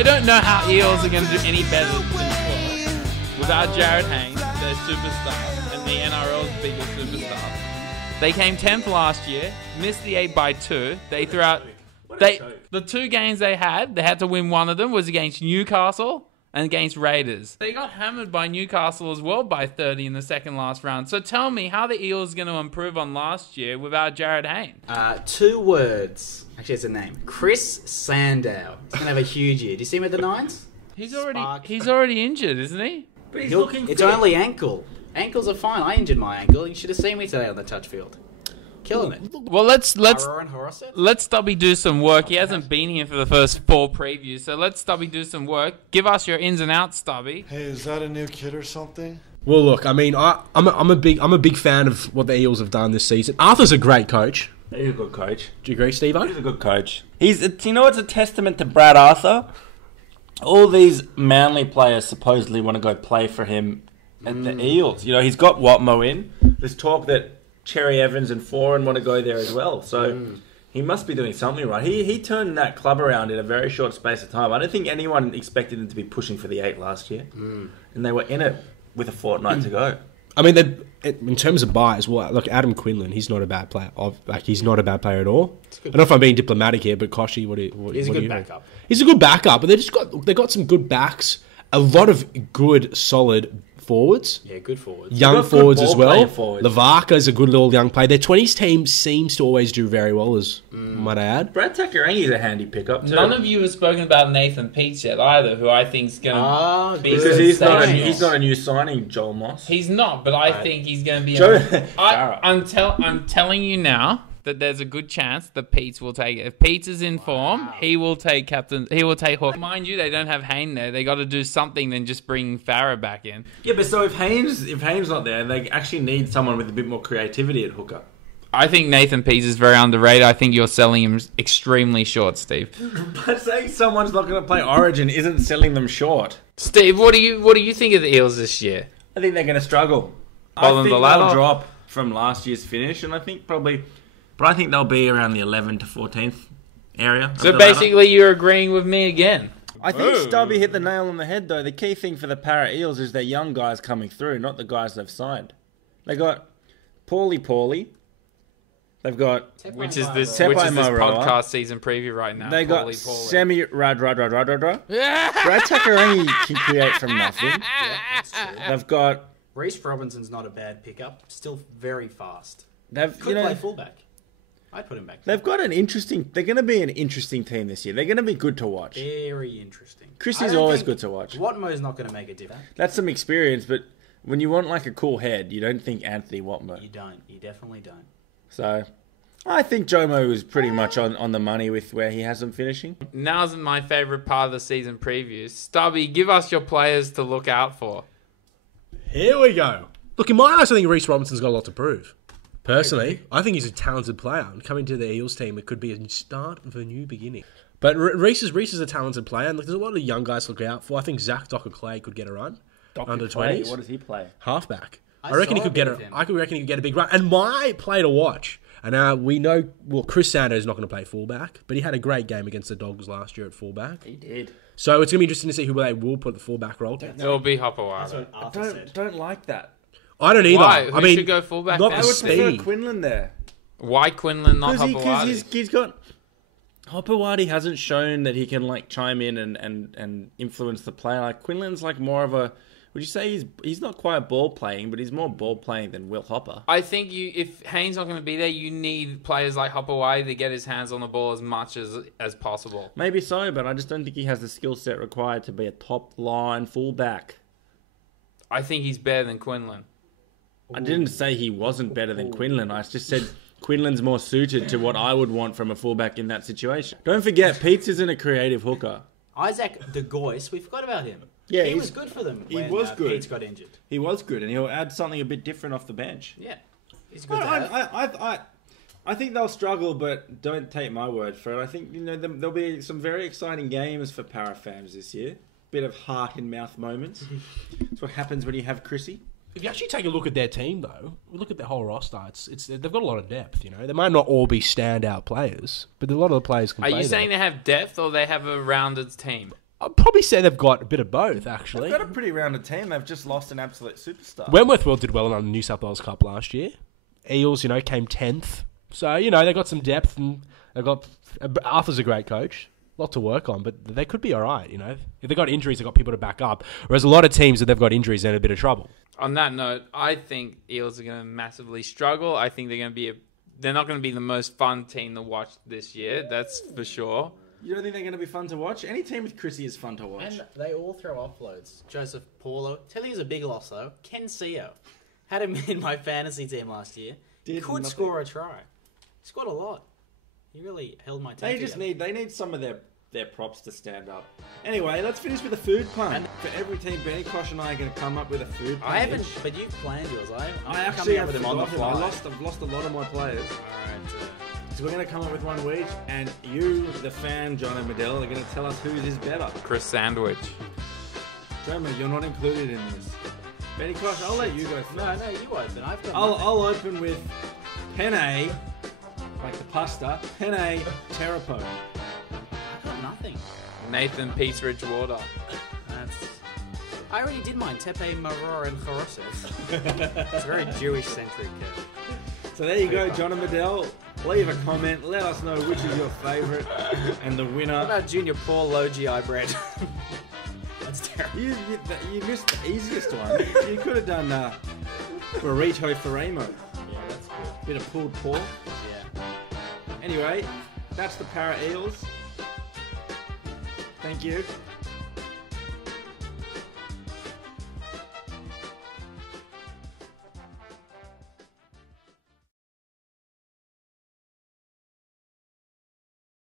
I don't know how Eels are going to do any better than 12 without Jarryd Hayne, their superstar, and the NRL's biggest superstar. They came 10th last year, missed the 8 by 2. They threw out... The 2 games they had to win one of them, was against Newcastle and against Raiders. They got hammered by Newcastle as well by 30 in the second last round. So tell me how the Eels are going to improve on last year without Jarryd Hayne. 2 words. Actually, it's a name. Chris Sandow. He's going to have a huge year. Do you see him at the Nines? He's already injured, isn't he? But he's looking It's fit. only ankle. Ankles are fine. I injured my ankle. You should have seen me today on the touch field. Killing it. Well, let's Stubby do some work. He hasn't been here for the first 4 previews, so let's Stubby do some work. Give us your ins and outs, Stubby. Hey, is that a new kid or something? Well, look, I mean, I'm a big fan of what the Eels have done this season. Arthur's a great coach. He's a good coach. Do you agree, Steve-O? He's a good coach. It's a testament to Brad Arthur. All these Manly players supposedly want to go play for him at the Eels. You know, he's got Watmough in. There's talk that Cherry Evans and Foran want to go there as well. So he must be doing something right. He turned that club around in a very short space of time. I don't think anyone expected him to be pushing for the 8 last year. And they were in it with a fortnight to go. I mean, in terms of buy as well, look, Adam Quinlan, he's not a bad player. He's not a bad player at all. I don't know if I'm being diplomatic here, but Koshy, He's a good backup. He's a good backup, but they got some good backs, a lot of good, solid forwards. Yeah, good forwards. Young forwards as well. Forwards. Lavaka's a good little young player. Their 20s team seems to always do very well, as might I add. Brad Takarangi's a handy pickup too. None of you have spoken about Nathan Peats yet either, who I think is going to be... Because he's not a new signing, Joel Moss. He's not, but I think he's going to be... I'm telling you now that there's a good chance that Peats will take it. If Peats is in form, he will take captain. He will take Hawk. Mind you, they don't have Hayne there. They got to do something than just bring Farah back in. Yeah, but so if Hayne's not there, they actually need someone with a bit more creativity at hooker. I think Nathan Peats is very underrated. I think you're selling him extremely short, Steve. But saying someone's not going to play Origin isn't selling them short. Steve, what do you think of the Eels this year? I think they're going to struggle. Bottom I of think the ladder? they'll drop from last year's finish, and I think they'll be around the 11 to 14th area. So basically, you're agreeing with me again. I think Stubby hit the nail on the head, though. The key thing for the Parra Eels is their young guys coming through, not the guys they've signed. They got Paulie. They've got... Which is this Moeroa. podcast season preview right now. They got Semi Rad. Brad Yeah. Takarangi can create from nothing. They've got... Reece Robinson's not a bad pickup. Still very fast. Could play fullback. I'd put him back. They've got an interesting... They're going to be an interesting team this year. They're going to be good to watch. Very interesting. Chrissy's always good to watch. Watmough's not going to make a difference. That's some experience, but when you want like a cool head, you don't think Anthony Watmough. You don't. You definitely don't. So, I think Jomo was pretty much on the money with where he has them finishing. Now's my favourite part of the season previews. Stubby, give us your players to look out for. Here we go. Look, in my eyes, I think Reece Robinson's got a lot to prove. Personally, I think he's a talented player. And coming to the Eels team, it could be a start of a new beginning. But Reece is a talented player, and look, there's a lot of young guys to look out for. I think Zach Docker-Clay could get a run. Under 20s. What does he play? Halfback. I reckon he could get a big run. And my play to watch, and we know, well, Chris Sandow is not going to play fullback, but he had a great game against the Dogs last year at fullback. He did. So it's going to be interesting to see who they will put the fullback role to. It'll be Hopoate. I don't like that. I don't either. Why? Who I mean, should go fullback not then? the I would prefer speed. Quinlan there. Why Quinlan, not Hopoate? Because he's got... Hopoate hasn't shown that he can like chime in and influence the play. Like Quinlan's like more of a... Would you say he's not quite ball playing, but he's more ball playing than Will Hopper? I think if Hayne's not going to be there, you need players like Hopoate to get his hands on the ball as much as possible. Maybe so, but I just don't think he has the skill set required to be a top line fullback. I think he's better than Quinlan. I didn't say he wasn't better than Quinlan. I just said Quinlan's more suited to what I would want from a fullback in that situation. Don't forget, Peats isn't a creative hooker. Isaac De Gois, we forgot about him. Yeah, he was good for them when Peats got injured. He was good, and he'll add something a bit different off the bench. Yeah, he's good to have. I think they'll struggle, but don't take my word for it. I think there'll be some very exciting games for Para fans this year. Bit of heart in mouth moments. That's what happens when you have Chrissy. If you actually take a look at their team, though, look at their whole roster. They've got a lot of depth. They might not all be standout players, but a lot of the players can play. Are you saying they have depth or they have a rounded team? I'd probably say they've got a bit of both, actually. They've got a pretty rounded team. They've just lost an absolute superstar. Wentworth did well in the New South Wales Cup last year. Eels, came 10th. So, they got some depth, and they've got... Arthur's a great coach. A lot to work on, but they could be all right, If they've got injuries, they've got people to back up. Whereas a lot of teams, that they've got injuries, they're in a bit of trouble. On that note, I think Eels are going to massively struggle. I think they're going to be they're not going to be the most fun team to watch this year. That's for sure. You don't think they're going to be fun to watch? Any team with Chrissy is fun to watch. And they all throw offloads. Joseph Paulo. Tell you who's a big loss, though. Ken Seo. Had him in my fantasy team last year. Could score a try. Scored a lot. He really held my team together. They need some of their props to stand up. Anyway, let's finish with a food pun. And for every team, Benny Kosh and I are going to come up with a food pun. I haven't, but you've planned yours. I actually have them on the fly. I've lost a lot of my players. Alright. So we're going to come up with one each, and you, the fan, John and Medell, are going to tell us whose is better. Chris Sandwich. Jomo, you're not included in this. Benny Kosh, I'll let you go first. No, you open. I've got I'll open with penne, like the pasta, penne terrapo. I've got nothing. Nathan Peats Ridgewater. I already did mine. Tepe, Maror, and Choroses. It's very Jewish-centric. So there you go, John and Medell. Leave a comment. Let us know which is your favourite and the winner. What about Junior Paul low GI bread? That's terrible. You missed the easiest one. You could have done burrito Ferramo. Yeah, that's good. Bit of pulled pork. Yeah. Anyway, that's the Parramatta Eels. Thank you.